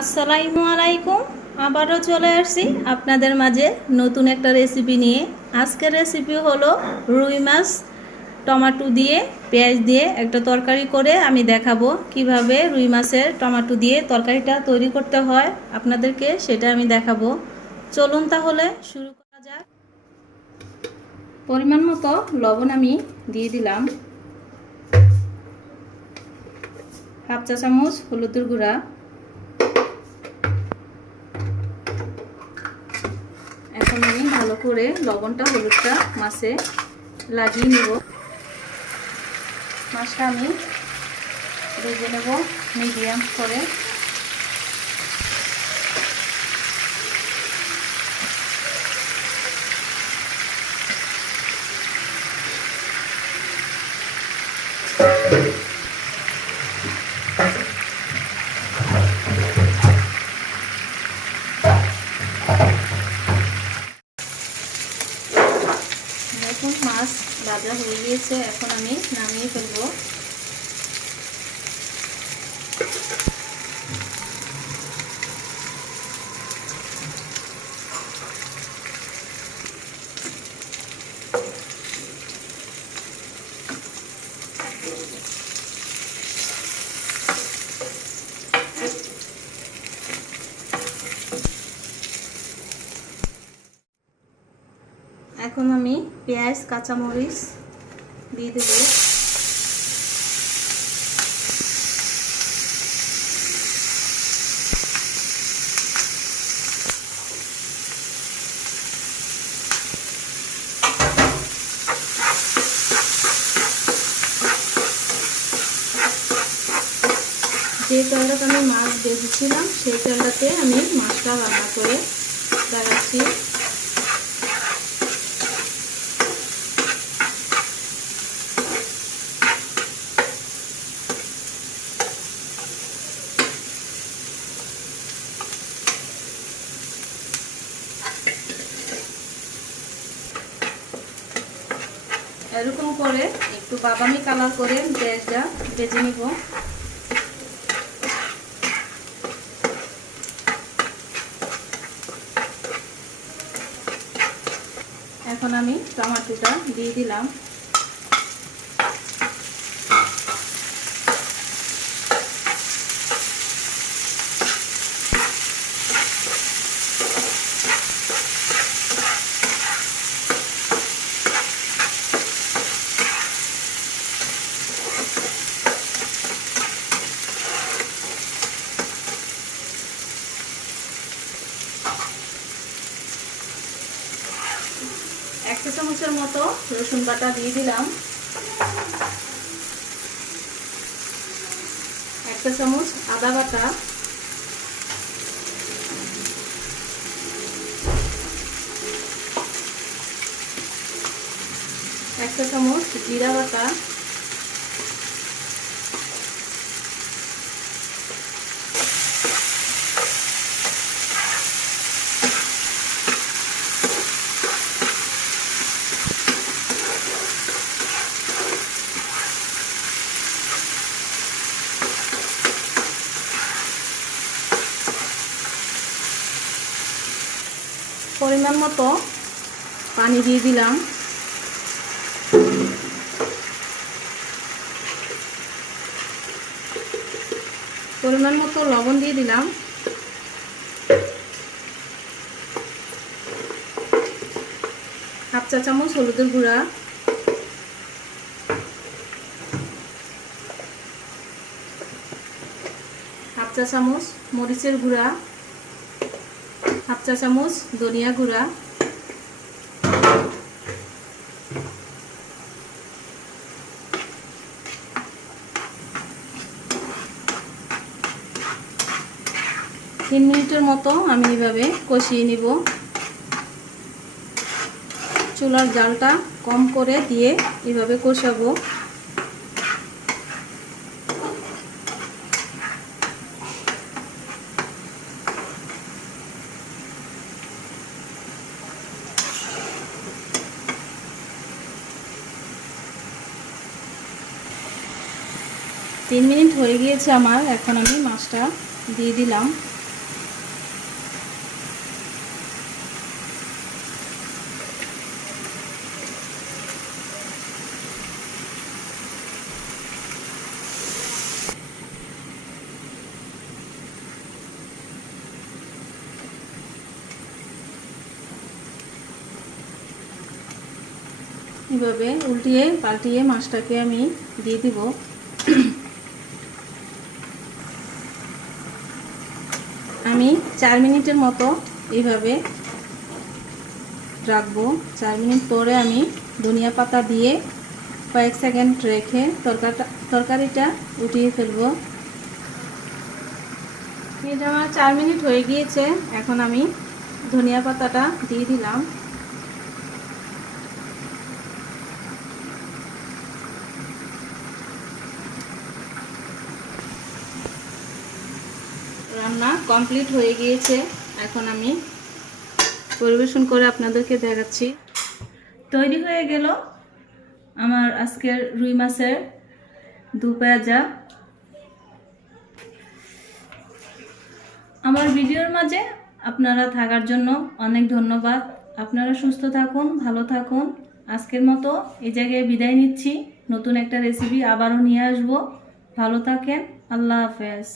আসসালামু আলাইকুম। আবারও চলে আসছি আপনাদের মাঝে নতুন একটা রেসিপি নিয়ে। আজকের রেসিপি হলো রুই মাছ টমেটো দিয়ে পেঁয়াজ দিয়ে একটা তরকারি করে আমি দেখাবো কিভাবে রুই মাছের টমেটো দিয়ে তরকারিটা তৈরি করতে হয় আপনাদেরকে সেটা আমি দেখাবো। চলুন তাহলে শুরু করা যাক। পরিমাণ মতো লবণ আমি দিয়ে দিলাম, হাফ চা চামচ হলুদের গুঁড়া, এখন আমি ভালো করে লবণটা হলুদটা মাছে লাগিয়ে নেব। মাছটা আমি ভেজে নেব মিডিয়াম করে। এখন মাছ ভাজা হয়ে গিয়েছে, এখন আমি নামিয়ে ফেলবো। এখন আমি পেঁয়াজ কাঁচামরিচ দিয়ে দেব। যে তেলটাতে আমি মাছ ভেজেছিলাম সেই তেলটাতে আমি মাছটা রান্না করে দেখাচ্ছি। এরকম করে একটু বাদামি কালার করে পেঁয়াজটা ভেজে নিব। এখন আমি টমেটোটা দিয়ে দিলাম। এক চা চামচের মতো রসুন বাটা দিয়ে দিলাম, এক চা চামচ আদা বাটা, এক চা চামচ জিরা বাটা, পরিমাণ মতো পানি দিয়ে দিলাম। পরিমাণ মতো লবণ দিয়ে দিলাম। হাফ চা চামচ হলুদের গুঁড়া, হাফ চা চামচ মরিচের গুঁড়া, হাফ চা চামচ ধনিয়া গুঁড়া, তিন মিনিটের মতো আমি এভাবে কষিয়ে নিব। চুলার জালটা কম করে দিয়ে এভাবে কষাবো। 3 মিনিট হয়ে গিয়েছে আমার। এখন আমি মাছটা দিয়ে দিলাম। এভাবে উল্টিয়ে পাল্টিয়ে মাছটাকে আমি দিয়ে দিব। আমি 4 মিনিটের মতো এইভাবে রাখবো। 4 মিনিট পরে আমি ধনিয়া পাতা দিয়ে কয়েক সেকেন্ড রেখে তরকারিটা উঠিয়ে ফেলবো। এটা আমার 4 মিনিট হয়ে গিয়েছে। এখন আমি ধনিয়া পাতাটা দিয়ে দিলাম। রান্না কমপ্লিট হয়ে গিয়েছে। এখন আমি পরিবেশন করে আপনাদেরকে দেখাচ্ছি। তৈরি হয়ে গেল আমার আজকের রুই মাছের দু পেঁয়াজা। আমার ভিডিওর মাঝে আপনারা থাকার জন্য অনেক ধন্যবাদ। আপনারা সুস্থ থাকুন, ভালো থাকুন। আজকের মতো এই জায়গায় বিদায় নিচ্ছি। নতুন একটা রেসিপি আবারও নিয়ে আসবো। ভালো থাকেন। আল্লাহ হাফেজ।